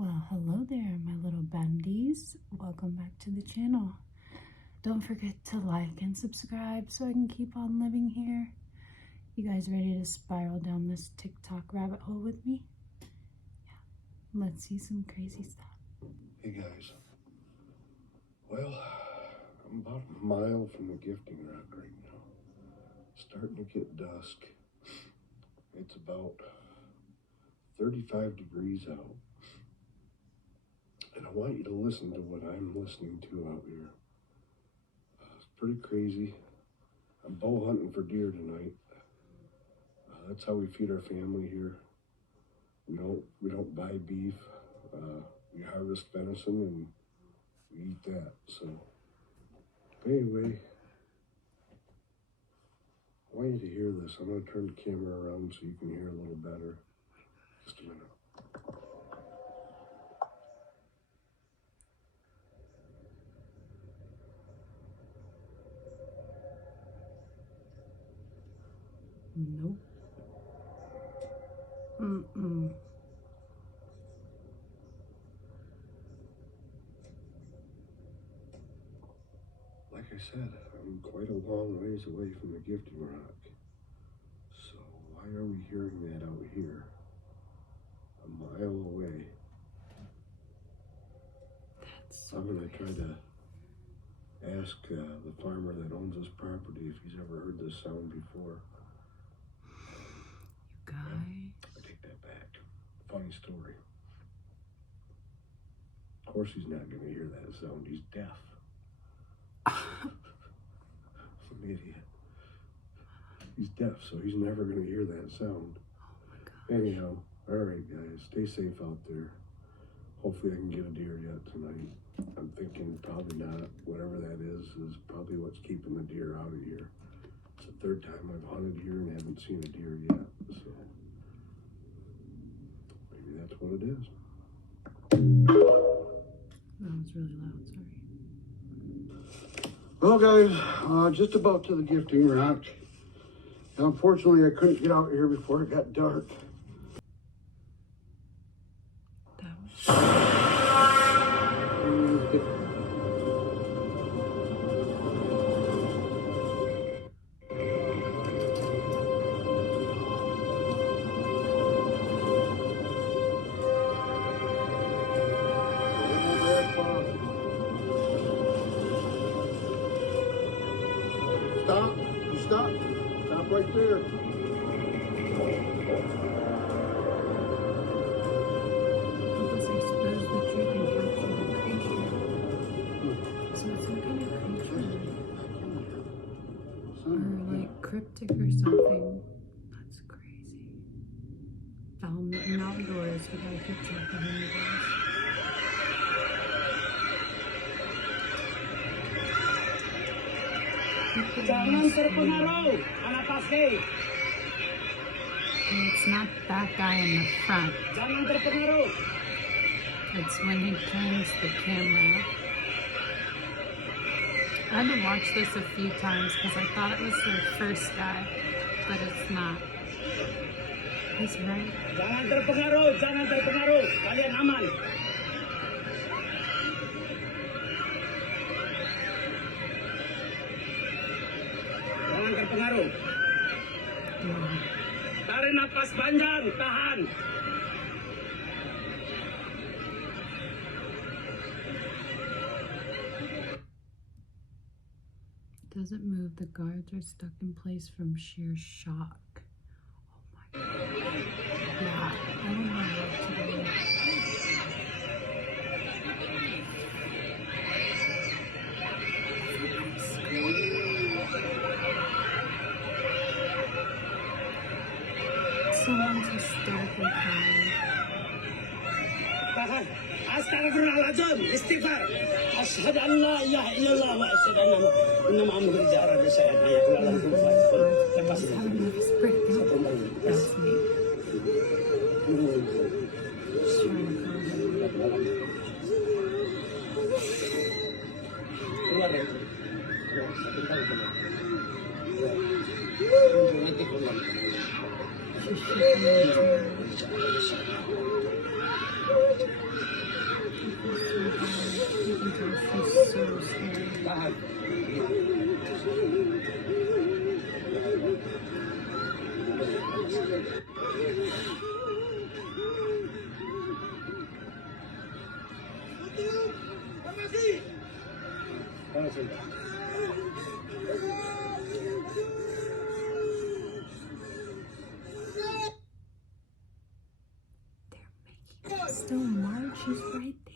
Well, hello there, my little bandies. Welcome back to the channel. Don't forget to like and subscribe so I can keep on living here. You guys ready to spiral down this TikTok rabbit hole with me? Yeah, let's see some crazy stuff. Hey guys. Well, I'm about a mile from the gifting rock right now. Starting to get dusk. It's about 35 degrees out. And I want you to listen to what I'm listening to out here. It's pretty crazy. I'm bow hunting for deer tonight. That's how we feed our family here. We don't buy beef. We harvest venison and we eat that. So anyway, I want you to hear this. I'm going to turn the camera around so you can hear a little better. Just a minute. Nope. Like I said, I'm quite a long ways away from the gifting rock. So why are we hearing that out here? A mile away. That's so I'm going to try to ask the farmer that owns this property if he's ever heard this sound before. You guys. I take that back. Funny story. Of course he's not going to hear that sound. He's deaf. I'm an idiot. He's deaf, so he's never going to hear that sound. Oh my gosh. Anyhow, all right, guys, stay safe out there. Hopefully I can get a deer yet tonight. I'm thinking probably not. Whatever that is probably what's keeping the deer out of here. It's the third time I've hunted here and haven't seen a deer yet, so maybe that's what it is. That was really loud, sorry. Well, guys, just about to the gifting rock. And unfortunately, I couldn't get out here before it got dark. That was... Stop. You stop. Stop right there. Because I suppose the tree can capture the creature. So it's some kind of creature. Or like cryptic or something. That's crazy. I'm outdoors. We gotta keep track of you guys. Jangan terpengaruh, anak pasti. It's not that guy in the front. Jangan terpengaruh. It's when he turns the camera. I had to watch this a few times because I thought it was the first guy, but it's not. He's right. Jangan terpengaruh, jangan terpengaruh. Kalian aman. Jangan terpengaruh. Yeah. Tarik nafas panjang, tahan. Doesn't move. The guards are stuck in place from sheer shock. Oh my god. Yeah, I don't know what to do. Someone's hysterically crying. Tahan. Astagfirullahaladzim, istighfar. Asyhadu an la ilaha illallah wa asyhadu anna Muhammadan rasulullah. Saya ayat dalam Quran. Lepas He's having a nervous breakdown. That's me. Just trying to calm down. keluar ya. تعال. Still Marge, she's right there.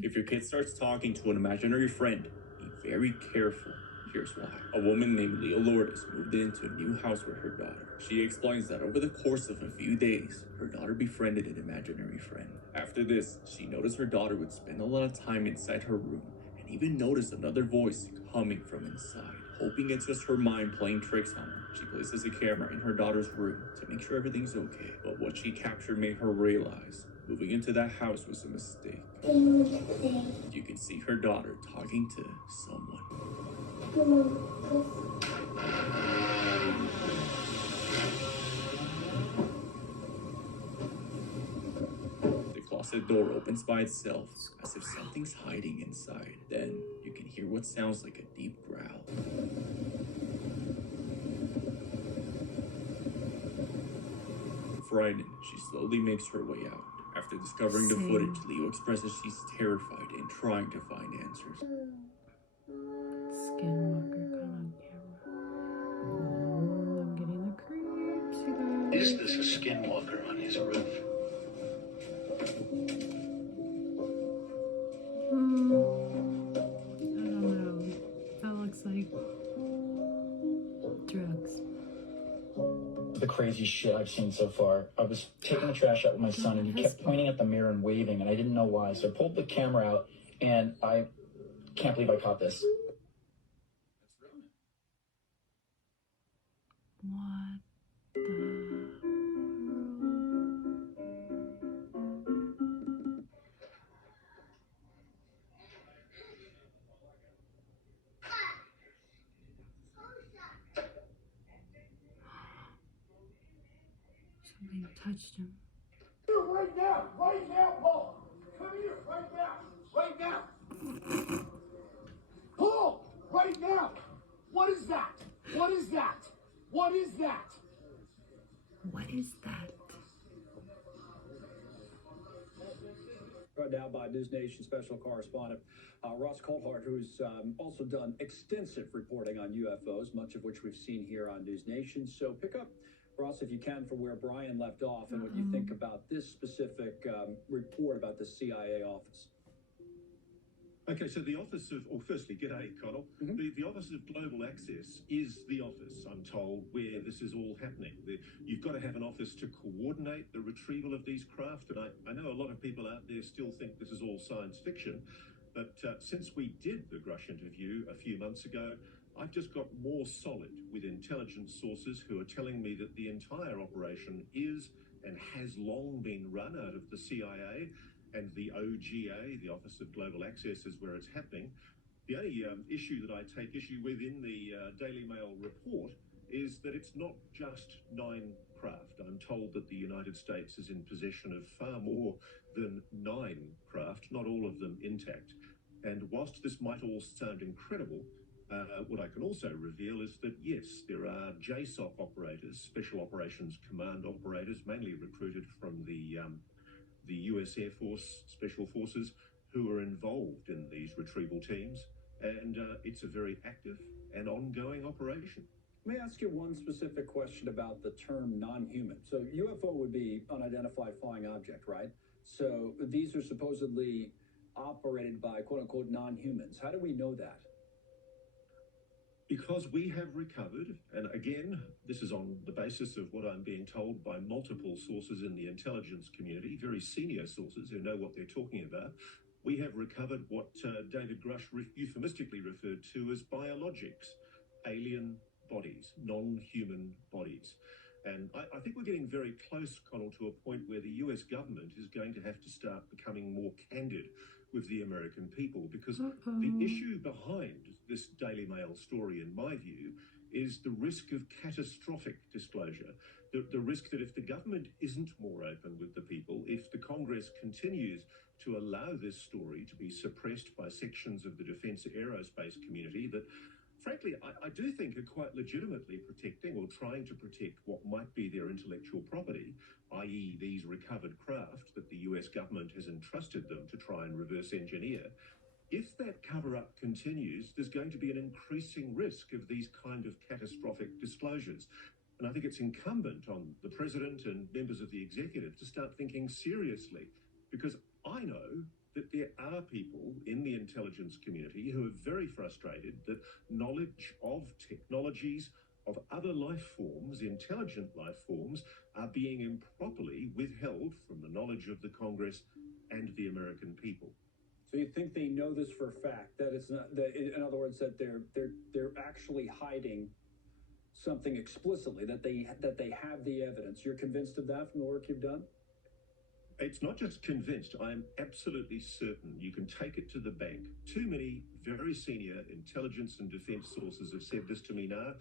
If your kid starts talking to an imaginary friend, be very careful. Here's why. A woman named Leah Lourdes moved into a new house with her daughter. She explains that over the course of a few days, her daughter befriended an imaginary friend. After this, she noticed her daughter would spend a lot of time inside her room and even noticed another voice coming from inside. Hoping it's just her mind playing tricks on her, she places a camera in her daughter's room to make sure everything's okay. But what she captured made her realize moving into that house was a mistake. You can see her daughter talking to someone. The closet door opens by itself, as if something's hiding inside. Then you can hear what sounds like a deep growl. Frightened, she slowly makes her way out. After discovering the footage, Leo expresses she's terrified and trying to find answers. Skinwalker caught on camera. Oh, I'm getting the creeps, you guys. Is this a skinwalker on his roof? I don't know. That looks like drugs. The craziest shit I've seen so far. I was taking the trash out with my son, and he kept pointing at the mirror and waving, and I didn't know why. So I pulled the camera out, and I can't believe I caught this. What the world? Something touched him. Right now, Paul. Come here, right now. Paul, right now. What is that? What is that? What is that? Right now by News Nation special correspondent Ross Coulthart, who's also done extensive reporting on UFOs, much of which we've seen here on News Nation. So pick up, Ross, if you can, from where Brian left off and what you think about this specific report about the CIA office. Okay, so the Office of, or firstly, g'day, Connell. The Office of Global Access is the office, I'm told, where this is all happening. You've got to have an office to coordinate the retrieval of these craft, and I know a lot of people out there still think this is all science fiction, but since we did the Grush interview a few months ago, I've just got more solid with intelligence sources who are telling me that the entire operation is and has long been run out of the CIA, and the OGA, the Office of Global Access, is where it's happening. The only issue that I take issue with in the Daily Mail report is that it's not just 9 craft. I'm told that the United States is in possession of far more than 9 craft, not all of them intact. And whilst this might all sound incredible, what I can also reveal is that, yes, there are JSOC operators, Special Operations Command operators, mainly recruited from the US Air Force Special Forces, who are involved in these retrieval teams, and it's a very active and ongoing operation. Let me ask you one specific question about the term non-human. So UFO would be unidentified flying object, right? So these are supposedly operated by quote-unquote non-humans. How do we know that? Because we have recovered, and again, this is on the basis of what I'm being told by multiple sources in the intelligence community, very senior sources who know what they're talking about, we have recovered what David Grush euphemistically referred to as biologics, alien bodies, non-human bodies. And I think we're getting very close, Connell, to a point where the US government is going to have to start becoming more candid with the American people, because the issue behind this Daily Mail story, in my view, is the risk of catastrophic disclosure. The risk that if the government isn't more open with the people, if if the Congress continues to allow this story to be suppressed by sections of the defense aerospace community that, frankly, I do think are quite legitimately protecting or trying to protect what might be their intellectual property, i.e. these recovered craft that the US government has entrusted them to try and reverse engineer. If that cover-up continues, there's going to be an increasing risk of these kind of catastrophic disclosures. And I think it's incumbent on the president and members of the executive to start thinking seriously, because I know that there are people in the intelligence community who are very frustrated that knowledge of technologies, of other life forms, intelligent life forms, are being improperly withheld from the knowledge of the Congress and the American people. So you think they know this for a fact, that it's not that, in other words, that they're actually hiding something explicitly, that they have the evidence. You're convinced of that from the work you've done? It's not just convinced, I am absolutely certain. You can take it to the bank. Too many very senior intelligence and defense sources have said this to me now.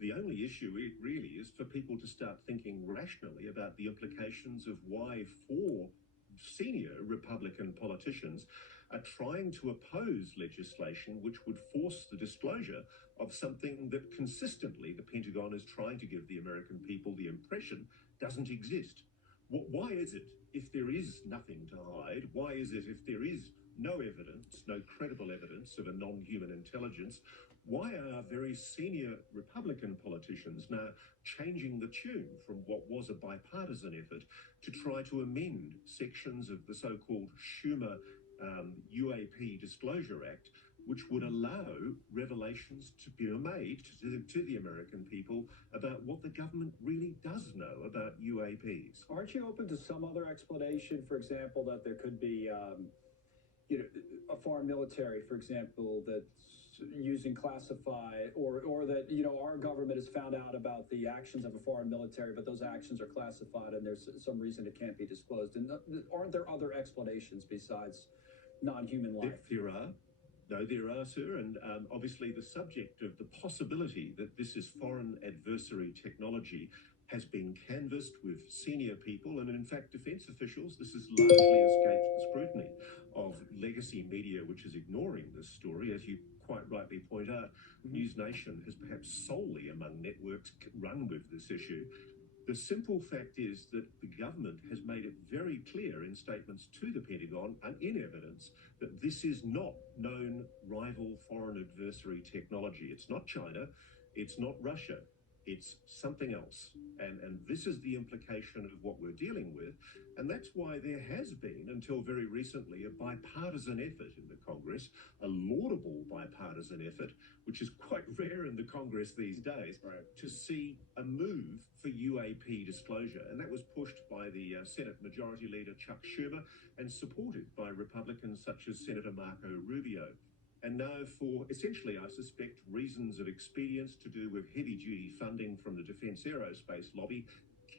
The only issue really is for people to start thinking rationally about the implications of why 4 senior Republican politicians are trying to oppose legislation which would force the disclosure of something that consistently the Pentagon is trying to give the American people the impression doesn't exist. Why is it, if there is nothing to hide, why is it, if there is no evidence, no credible evidence of a non-human intelligence, why are very senior Republican politicians now changing the tune from what was a bipartisan effort to try to amend sections of the so-called Schumer UAP Disclosure Act, which would allow revelations to be made to the American people about what the government really does know about UAPs? Aren't you open to some other explanation, for example, that there could be a foreign military, for example, that's using classified, or that, our government has found out about the actions of a foreign military, but those actions are classified and there's some reason it can't be disclosed? And aren't there other explanations besides non-human life? There are. No, there are, sir, and obviously the subject of the possibility that this is foreign adversary technology has been canvassed with senior people, and in fact defense officials. This has largely escaped the scrutiny of legacy media, which is ignoring this story. As you quite rightly point out, News Nation has perhaps solely among networks run with this issue. The simple fact is that the government has made it very clear in statements to the Pentagon and in evidence that this is not known rival foreign adversary technology. It's not China, it's not Russia, it's something else. And this is the implication of what we're dealing with. And that's why there has been, until very recently, a bipartisan effort in the Congress, a laudable bipartisan effort, which is quite rare in the Congress these days, to see a move for UAP disclosure. And that was pushed by the Senate Majority Leader Chuck Schumer and supported by Republicans such as Senator Marco Rubio. And now, for essentially, I suspect, reasons of expedience to do with heavy-duty funding from the defense aerospace lobby,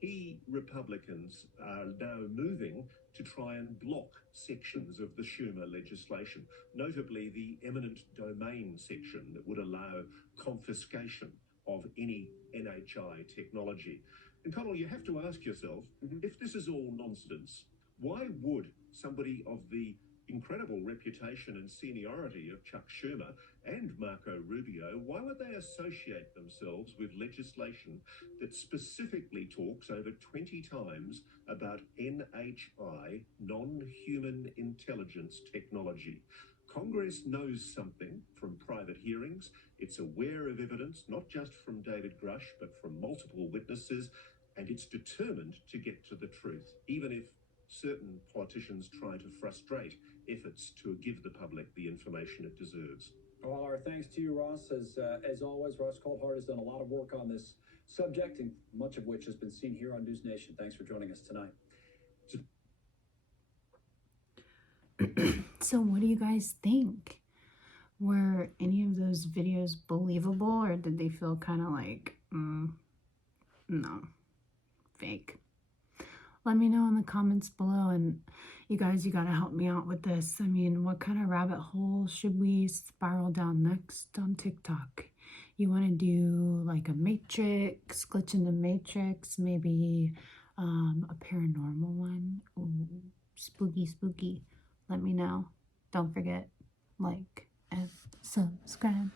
key Republicans are now moving to try and block sections of the Schumer legislation, notably the eminent domain section that would allow confiscation of any NHI technology. And Connell, you have to ask yourself, if this is all nonsense, why would somebody of the incredible reputation and seniority of Chuck Schumer and Marco Rubio, why would they associate themselves with legislation that specifically talks over 20 times about NHI, non-human intelligence technology? Congress knows something from private hearings. It's aware of evidence, not just from David Grush, but from multiple witnesses, and it's determined to get to the truth, even if certain politicians try to frustrate efforts to give the public the information it deserves. Well, our thanks to you, Ross. As always, Ross Coulthart has done a lot of work on this subject, and much of which has been seen here on News Nation. Thanks for joining us tonight. So what do you guys think? Were any of those videos believable, or did they feel kind of like, no, fake? Let me know in the comments below, and you guys, you gotta help me out with this. I mean, what kind of rabbit hole should we spiral down next on TikTok? You want to do like a matrix, glitch in the matrix, maybe a paranormal one? Ooh, spooky, spooky, let me know. Don't forget, like and subscribe.